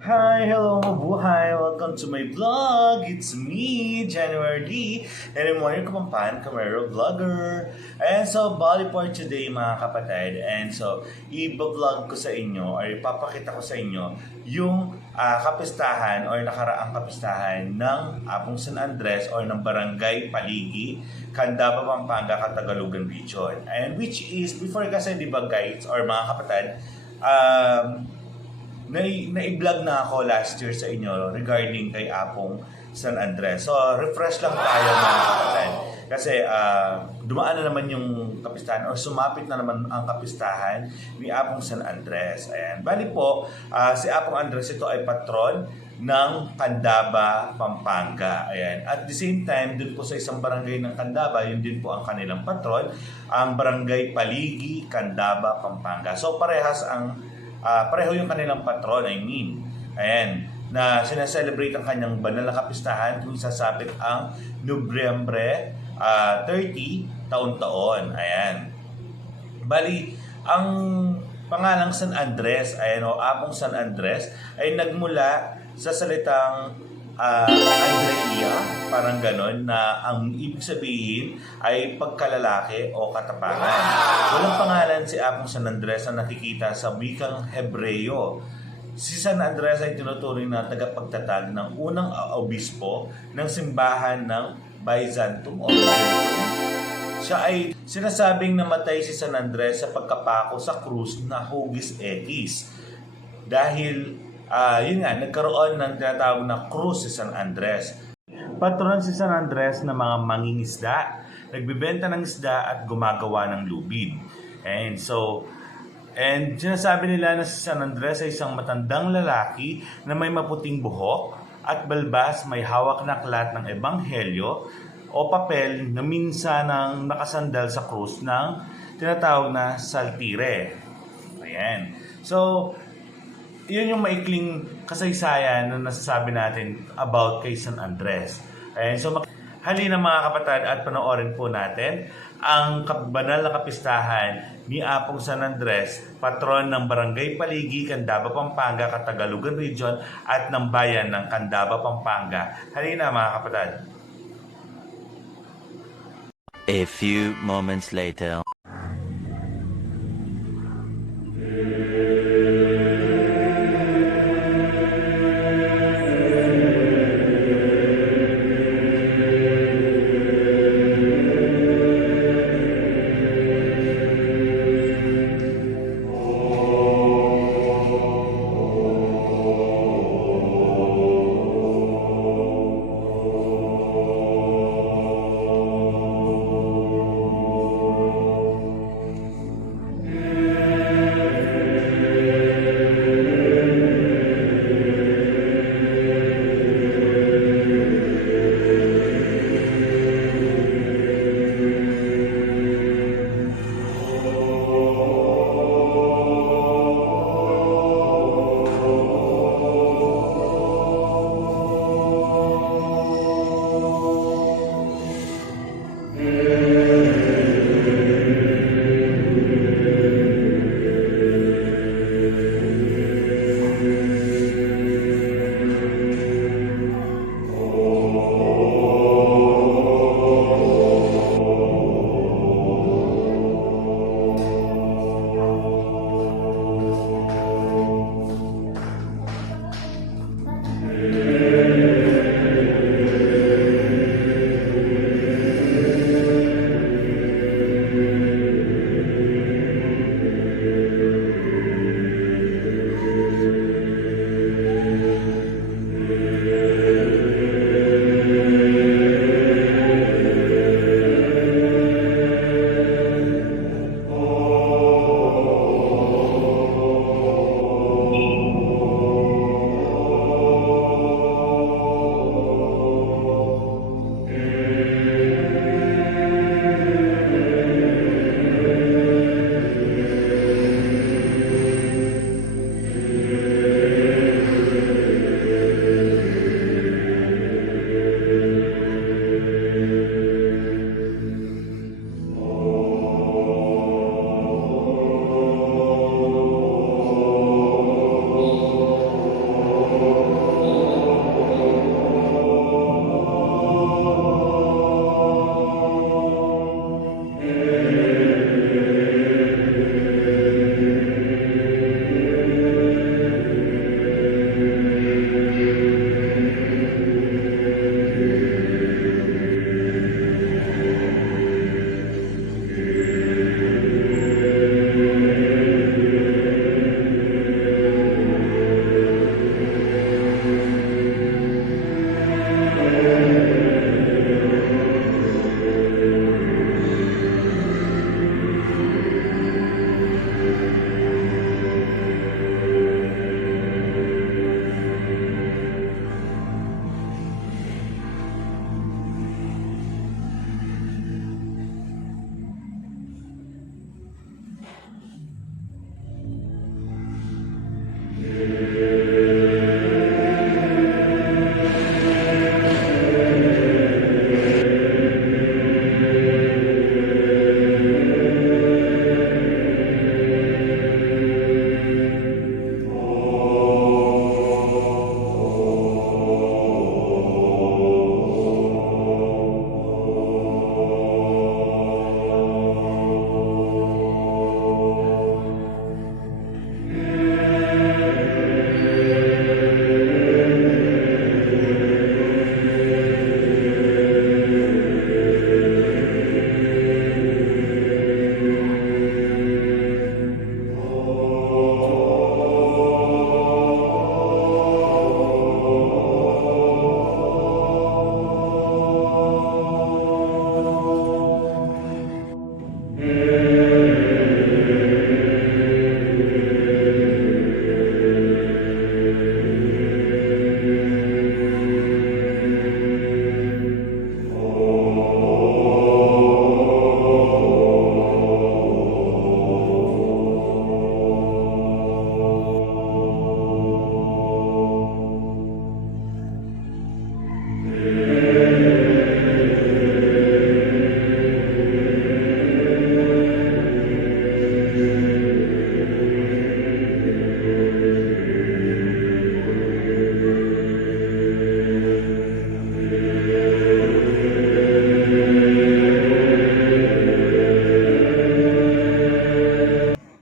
Hi, hello, mabuhay! Welcome to my vlog! It's me, January D. And I'm Mario Kapampan, Camero Vlogger. And so, bali for today mga kapatid. And so, i-vlog ko sa inyo or ipapakita ko sa inyo yung kapistahan or nakaraang kapistahan ng Apong San Andres or ng Barangay Paligi, Candaba, Pampanga, Catagalugan Region. And which is, before kasi di ba guys or mga kapatid, na-vlog na ako last year sa inyo regarding kay Apong San Andres. So, refresh lang tayo mga kapatid. Kasi dumaan na naman yung kapistahan or sumapit na naman ang kapistahan ni Apong San Andres. Ayan. Bali po, si Apong Andres ito ay patron ng Candaba, Pampanga. Ayan. At the same time, dun po sa isang barangay ng Candaba, yun din po ang kanilang patron, ang Barangay Paligi, Candaba, Pampanga. So, pareho yung kanilang patron, Ayan, na sinaselebrate ang kanyang banal na kapistahan kung sasapit ang Nobyembre 30, taon-taon. Ayan. Bali, ang pangalang San Andres, Apong San Andres, ay nagmula sa salitang Andrea, parang ganon, na ang ibig sabihin ay pagkalalaki o katapangan. Walang pangalan si Apong San Andres na nakikita sa wikang Hebreo. Si San Andres ay tinuturing na tagapagtatag ng unang obispo ng simbahan ng Byzantium o Byzantium. Siya ay sinasabing namatay si San Andres sa pagkapako sa krus na Hugis X. Dahil yun nga, nagkaroon ng tinatawag na krus si San Andres. Patron si San Andres ng mga mangingisda, nagbibenta ng isda at gumagawa ng lubid. And sinasabi nila na si San Andres ay isang matandang lalaki na may maputing buhok at balbas, may hawak na aklat ng ebanghelyo o papel na minsan ang nakasandal sa krus ng tinatawag na saltire. Ayan. So, yun yung maikling kasaysayan na nasasabi natin about kay San Andres. Ayan, so halina mga kapatid at panoorin po natin ang banal na kapistahan ni Apong San Andres, patron ng Barangay Paligi, Candaba, Pampanga, Catagalugan Region at ng bayan ng Candaba, Pampanga. Halina mga kapatid. A few moments later.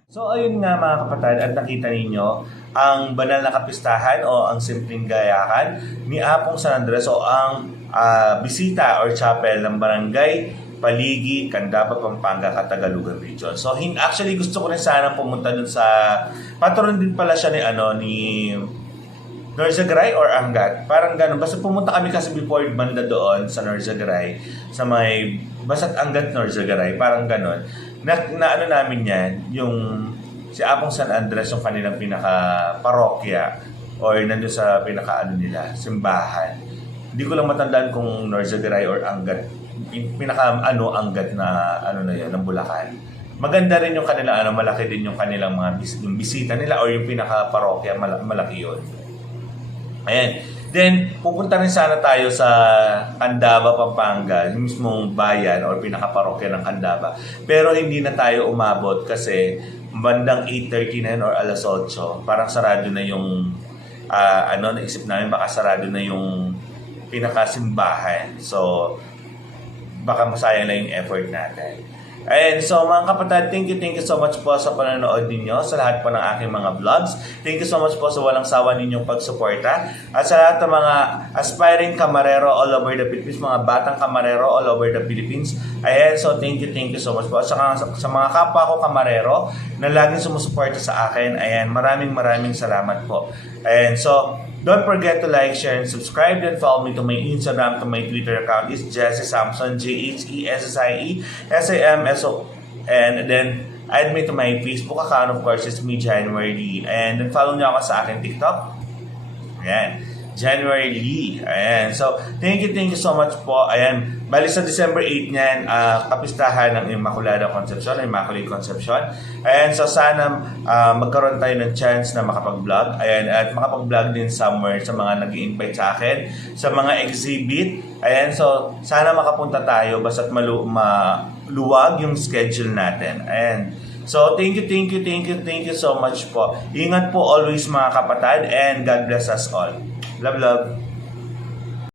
So ayun nga mga kapatid, at nakita ninyo ang banal na kapistahan o ang simpleng gayakan ni Apong San Andres o ang bisita or chapel ng Barangay Paligi, Candaba, Pampanga, Catagalugan Region. So actually gusto ko rin sana pumunta dun sa patron din pala siya ni Norzagaray or Angat. Parang gano'n. Basta pumunta kami kasi before banda doon sa Norzagaray. Sa may basta't Angat Norzagaray. Parang gano'n. Na ano namin yan, yung si Apong San Andres, yung kanilang pinaka-parokya or nandun sa pinaka-ano nila, simbahan. Hindi ko lang matandaan kung Norzagaray or Angat. Pinaka-ano Angat na ano na yan, ng Bulacan. Maganda rin yung kanila, malaki din yung kanilang mga yung bisita nila or yung pinaka-parokya, malaki yun. Ayan. Then, pupunta rin sana tayo sa Candaba, Pampanga, yung mismong bayan or pinaka-parokya ng Candaba. Pero hindi na tayo umabot kasi bandang 8:30 na yun or alas 8. Parang sarado na yung, naisip namin baka sarado na yung pinakasimbahan. So, baka masayang lang yung effort natin. And so mga kapatid, thank you so much po sa panonood ninyo sa lahat po ng aking mga vlogs. Thank you so much po sa walang sawa ninyong pagsuporta. At sa lahat ng mga aspiring kamarero all over the Philippines, mga batang kamarero all over the Philippines. Ayan, so thank you so much po. At sa mga kapwa ko kamarero na laging sumusuporta sa akin, ayan, maraming salamat po. Ayan, so don't forget to like, share, and subscribe. Then follow me to my Instagram, to my Twitter account is Jesse Samson, JHESSIE SAMSO. And then add me to my Facebook account, of course, is me January. And then follow niyo ako sa aking TikTok. Ayan, January Lee. Ayan, so thank you so much po. Ayan, bali sa December 8 niyan, kapistahan ng Immaculada Concepcion, Immaculate Concepcion. Ayan, so sana magkaroon tayo ng chance na makapag-vlog. Ayan, at makapag-vlog din somewhere sa mga nag-i-invite sa akin, sa mga exhibit. Ayan, so sana makapunta tayo basta't maluwag yung schedule natin. Ayan. So, thank you so much po. Ingat po always mga kapatid and God bless us all. Love.